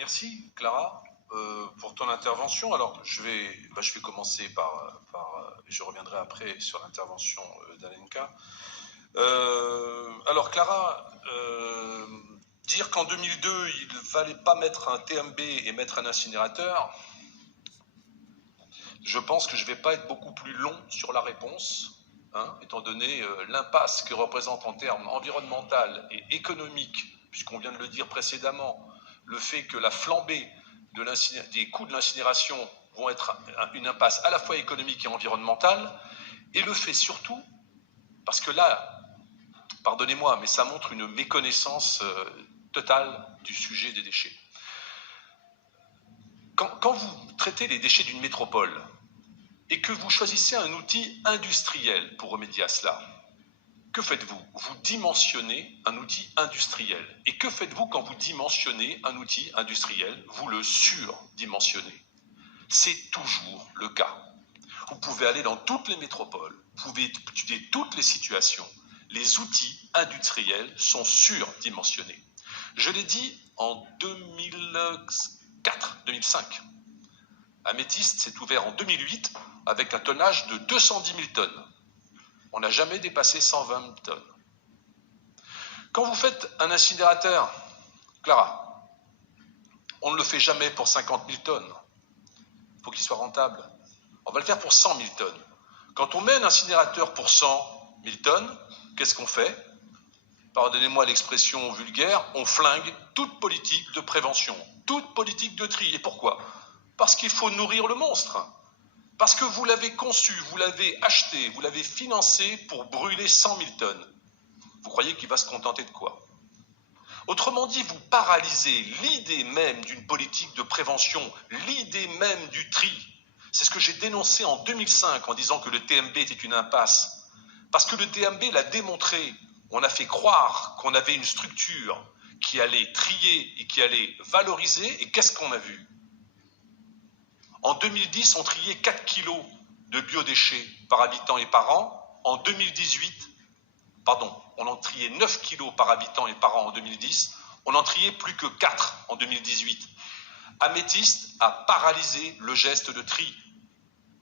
Merci Clara pour ton intervention. Alors je vais commencer par je reviendrai après sur l'intervention d'Alenka. Alors Clara, dire qu'en 2002 il ne fallait pas mettre un TMB et mettre un incinérateur, je pense que je ne vais pas être beaucoup plus long sur la réponse, étant donné l'impasse que représente en termes environnementaux et économiques, puisqu'on vient de le dire précédemment, le fait que la flambée des coûts de l'incinération vont être une impasse à la fois économique et environnementale, et le fait surtout, parce que là, pardonnez-moi, mais ça montre une méconnaissance totale du sujet des déchets. Quand vous traitez les déchets d'une métropole et que vous choisissez un outil industriel pour remédier à cela, que faites-vous? Vous dimensionnez un outil industriel. Et que faites-vous quand vous dimensionnez un outil industriel? Vous le surdimensionnez. C'est toujours le cas. Vous pouvez aller dans toutes les métropoles, vous pouvez étudier toutes les situations. Les outils industriels sont surdimensionnés. Je l'ai dit en 2004-2005. Améthyste s'est ouvert en 2008 avec un tonnage de 210 000 tonnes. On n'a jamais dépassé 120 tonnes. Quand vous faites un incinérateur, Clara, on ne le fait jamais pour 50 000 tonnes. Il faut qu'il soit rentable. On va le faire pour 100 000 tonnes. Quand on met un incinérateur pour 100 000 tonnes, qu'est-ce qu'on fait? Pardonnez-moi l'expression vulgaire, on flingue toute politique de prévention, toute politique de tri. Et pourquoi? Parce qu'il faut nourrir le monstre. Parce que vous l'avez conçu, vous l'avez acheté, vous l'avez financé pour brûler 100 000 tonnes. Vous croyez qu'il va se contenter de quoi? Autrement dit, vous paralysez l'idée même d'une politique de prévention, l'idée même du tri. C'est ce que j'ai dénoncé en 2005 en disant que le TMB était une impasse. Parce que le TMB l'a démontré. On a fait croire qu'on avait une structure qui allait trier et qui allait valoriser. Et qu'est-ce qu'on a vu? En 2010, on triait 4 kilos de biodéchets par habitant et par an. En 2018, on en triait 9 kilos par habitant et par an en 2010. On n'en triait plus que 4 en 2018. Améthyste a paralysé le geste de tri,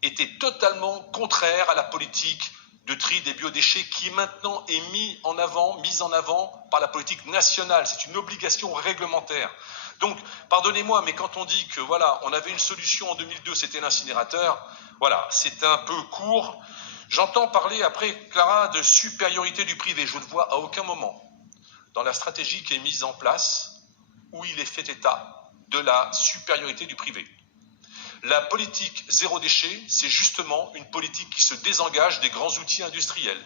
était totalement contraire à la politique de tri des biodéchets qui maintenant est mise en avant par la politique nationale. C'est une obligation réglementaire. Donc, pardonnez-moi, mais quand on dit que voilà, on avait une solution en 2002, c'était l'incinérateur, voilà, c'est un peu court. J'entends parler après, Clara, de supériorité du privé. Je ne vois à aucun moment dans la stratégie qui est mise en place où il est fait état de la supériorité du privé. La politique zéro déchet, c'est justement une politique qui se désengage des grands outils industriels.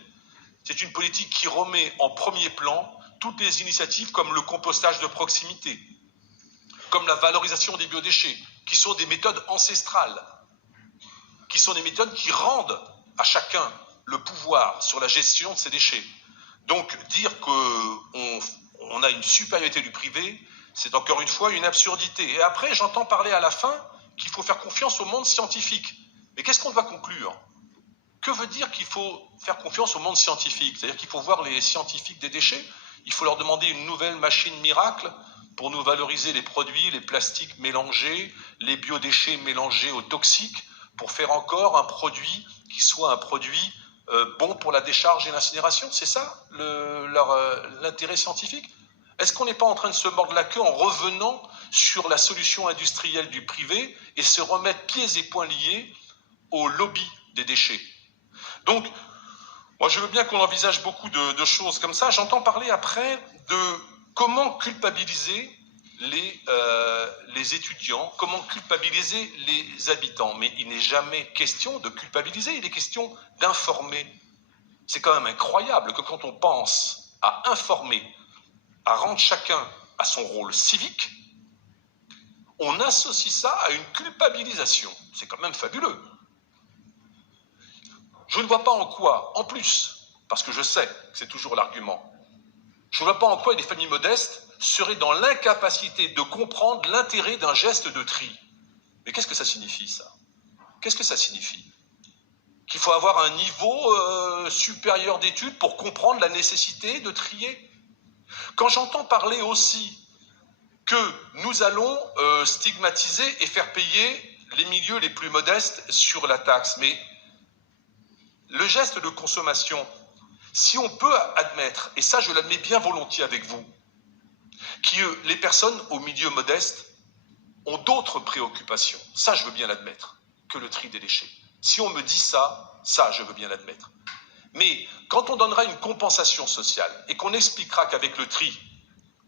C'est une politique qui remet en premier plan toutes les initiatives comme le compostage de proximité, comme la valorisation des biodéchets, qui sont des méthodes ancestrales, qui sont des méthodes qui rendent à chacun le pouvoir sur la gestion de ces déchets. Donc dire qu'on a une supériorité du privé, c'est encore une fois une absurdité. Et après, j'entends parler à la fin qu'il faut faire confiance au monde scientifique. Mais qu'est-ce qu'on doit conclure? Que veut dire qu'il faut faire confiance au monde scientifique? C'est-à-dire qu'il faut voir les scientifiques des déchets? Il faut leur demander une nouvelle machine miracle pour nous valoriser les produits, les plastiques mélangés, les biodéchets mélangés aux toxiques, pour faire encore un produit qui soit un produit bon pour la décharge et l'incinération? C'est ça l'intérêt scientifique? Est-ce qu'on n'est pas en train de se mordre la queue en revenant sur la solution industrielle du privé et se remettre pieds et poings liés au lobby des déchets? Donc, moi je veux bien qu'on envisage beaucoup de choses comme ça. J'entends parler après de comment culpabiliser les étudiants, comment culpabiliser les habitants. Mais il n'est jamais question de culpabiliser, il est question d'informer. C'est quand même incroyable que quand on pense à informer, à rendre chacun à son rôle civique, on associe ça à une culpabilisation. C'est quand même fabuleux. Je ne vois pas en quoi, en plus, parce que je sais que c'est toujours l'argument, je ne vois pas en quoi des familles modestes seraient dans l'incapacité de comprendre l'intérêt d'un geste de tri. Mais qu'est-ce que ça signifie, ça? Qu'est-ce que ça signifie? Qu'il faut avoir un niveau supérieur d'études pour comprendre la nécessité de trier? Quand j'entends parler aussi que nous allons stigmatiser et faire payer les milieux les plus modestes sur la taxe. Mais le geste de consommation, si on peut admettre, et ça je l'admets bien volontiers avec vous, que les personnes au milieu modeste ont d'autres préoccupations, ça je veux bien l'admettre, que le tri des déchets. Si on me dit ça, je veux bien l'admettre. Mais quand on donnera une compensation sociale et qu'on expliquera qu'avec le tri,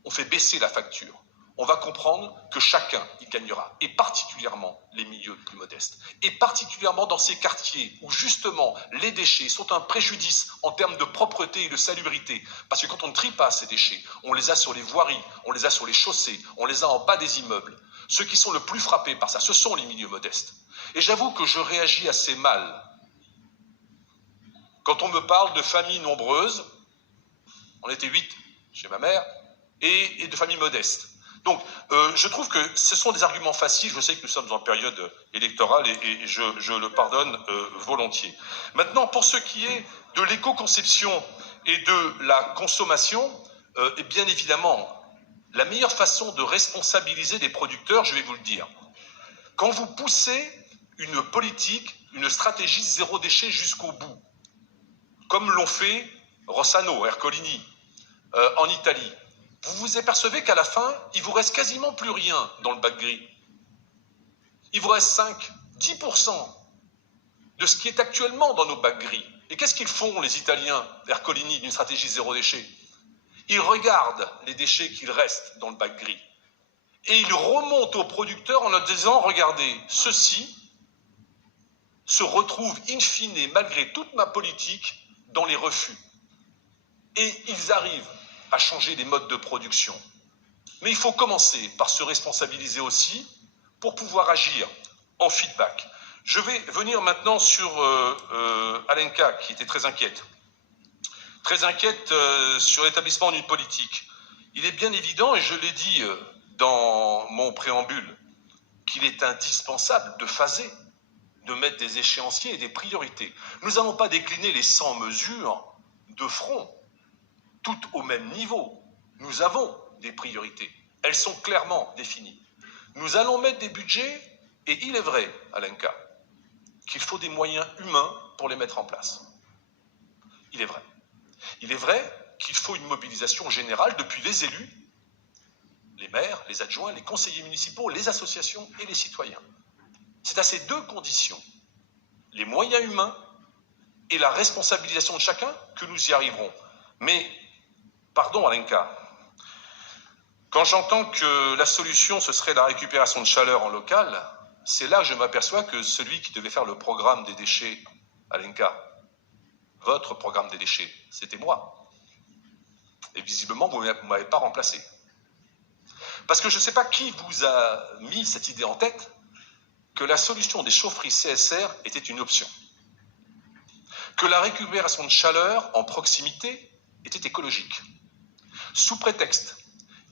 on fait baisser la facture, on va comprendre que chacun y gagnera, et particulièrement les milieux plus modestes, et particulièrement dans ces quartiers où justement les déchets sont un préjudice en termes de propreté et de salubrité, parce que quand on ne trie pas ces déchets, on les a sur les voiries, on les a sur les chaussées, on les a en bas des immeubles. Ceux qui sont le plus frappés par ça, ce sont les milieux modestes. Et j'avoue que je réagis assez mal quand on me parle de familles nombreuses, on était 8 chez ma mère, et de familles modestes. Donc, je trouve que ce sont des arguments faciles. Je sais que nous sommes en période électorale et je le pardonne volontiers. Maintenant, pour ce qui est de l'éco-conception et de la consommation, bien évidemment, la meilleure façon de responsabiliser les producteurs, je vais vous le dire, quand vous poussez une politique, une stratégie zéro déchet jusqu'au bout, comme l'ont fait Rossano, Ercolini, en Italie, vous vous apercevez qu'à la fin, il vous reste quasiment plus rien dans le bac gris. Il vous reste 5, 10% de ce qui est actuellement dans nos bacs gris. Et qu'est-ce qu'ils font, les Italiens, Ercolini, d'une stratégie zéro déchet? Ils regardent les déchets qu'il reste dans le bac gris. Et ils remontent aux producteurs en leur disant, regardez, ceci se retrouve in fine, malgré toute ma politique, dans les refus. Et ils arrivent à changer les modes de production. Mais il faut commencer par se responsabiliser aussi pour pouvoir agir en feedback. Je vais venir maintenant sur Alenka, qui était très inquiète. Très inquiète sur l'établissement d'une politique. Il est bien évident, et je l'ai dit dans mon préambule, qu'il est indispensable de phaser, de mettre des échéanciers et des priorités. Nous n'allons pas décliner les 100 mesures de front, toutes au même niveau. Nous avons des priorités. Elles sont clairement définies. Nous allons mettre des budgets, et il est vrai, Alenka, qu'il faut des moyens humains pour les mettre en place. Il est vrai. Il est vrai qu'il faut une mobilisation générale depuis les élus, les maires, les adjoints, les conseillers municipaux, les associations et les citoyens. C'est à ces deux conditions, les moyens humains et la responsabilisation de chacun, que nous y arriverons. Mais, pardon Alenka, quand j'entends que la solution ce serait la récupération de chaleur en local, c'est là que je m'aperçois que celui qui devait faire le programme des déchets, Alenka, votre programme des déchets, c'était moi. Et visiblement, vous ne m'avez pas remplacé. Parce que je ne sais pas qui vous a mis cette idée en tête, que la solution des chaufferies CSR était une option. Que la récupération de chaleur en proximité était écologique. Sous prétexte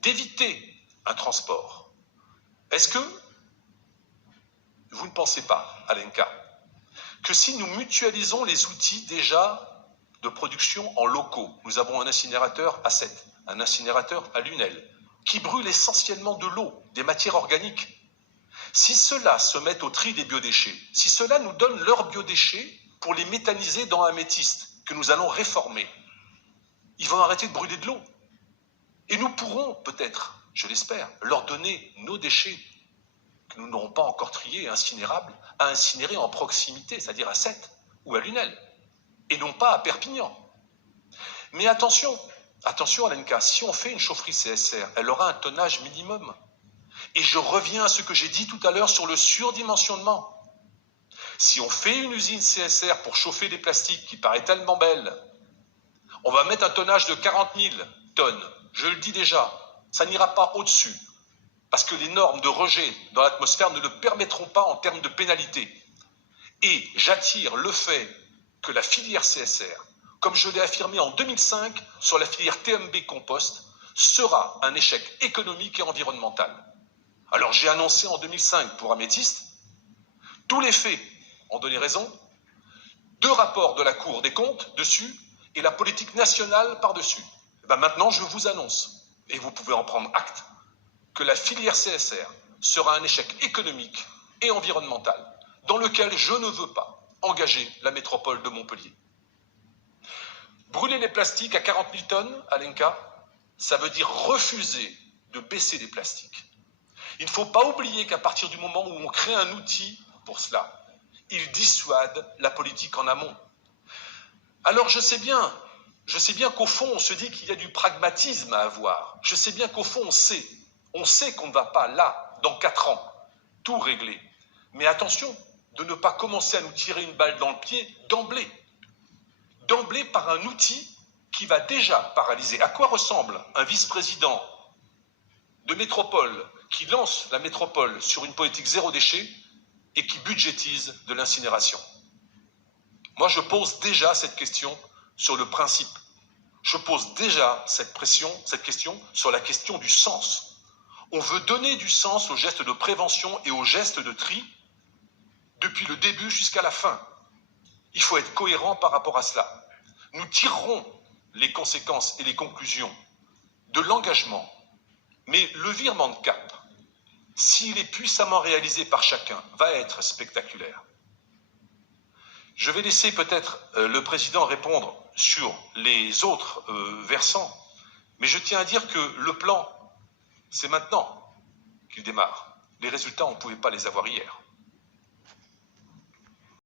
d'éviter un transport. Est-ce que vous ne pensez pas, Alenka, que si nous mutualisons les outils déjà de production en locaux, nous avons un incinérateur à 7, un incinérateur à Lunel, qui brûle essentiellement de l'eau, des matières organiques. Si ceux-là se mettent au tri des biodéchets, si ceux-là nous donnent leurs biodéchets pour les méthaniser dans un méthiste que nous allons réformer, ils vont arrêter de brûler de l'eau. Et nous pourrons peut-être, je l'espère, leur donner nos déchets que nous n'aurons pas encore triés et incinérables, à incinérer en proximité, c'est-à-dire à Sète ou à Lunel, et non pas à Perpignan. Mais attention, attention Alenka, si on fait une chaufferie CSR, elle aura un tonnage minimum. Et je reviens à ce que j'ai dit tout à l'heure sur le surdimensionnement. Si on fait une usine CSR pour chauffer des plastiques qui paraît tellement belle, on va mettre un tonnage de 40 000 tonnes. Je le dis déjà, ça n'ira pas au-dessus. Parce que les normes de rejet dans l'atmosphère ne le permettront pas en termes de pénalité. Et j'attire le fait que la filière CSR, comme je l'ai affirmé en 2005 sur la filière TMB compost, sera un échec économique et environnemental. Alors j'ai annoncé en 2005 pour Améthyste, tous les faits ont donné raison, 2 rapports de la Cour des comptes dessus et la politique nationale par-dessus. Maintenant je vous annonce, et vous pouvez en prendre acte, que la filière CSR sera un échec économique et environnemental dans lequel je ne veux pas engager la métropole de Montpellier. Brûler les plastiques à 40 000 tonnes, Alenka, ça veut dire refuser de baisser les plastiques. Il ne faut pas oublier qu'à partir du moment où on crée un outil pour cela, il dissuade la politique en amont. Alors je sais bien qu'au fond on se dit qu'il y a du pragmatisme à avoir. Je sais bien qu'au fond on sait qu'on ne va pas là, dans 4 ans, tout régler. Mais attention de ne pas commencer à nous tirer une balle dans le pied d'emblée. D'emblée par un outil qui va déjà paralyser. À quoi ressemble un vice-président de métropole qui lance la métropole sur une politique zéro déchet et qui budgétise de l'incinération? Moi, je pose déjà cette question sur le principe. Je pose déjà cette question sur la question du sens. On veut donner du sens aux gestes de prévention et aux gestes de tri depuis le début jusqu'à la fin. Il faut être cohérent par rapport à cela. Nous tirerons les conséquences et les conclusions de l'engagement, mais le virement de cap, s'il est puissamment réalisé par chacun, va être spectaculaire. Je vais laisser peut-être le président répondre sur les autres versants, mais je tiens à dire que le plan, c'est maintenant qu'il démarre. Les résultats, on ne pouvait pas les avoir hier.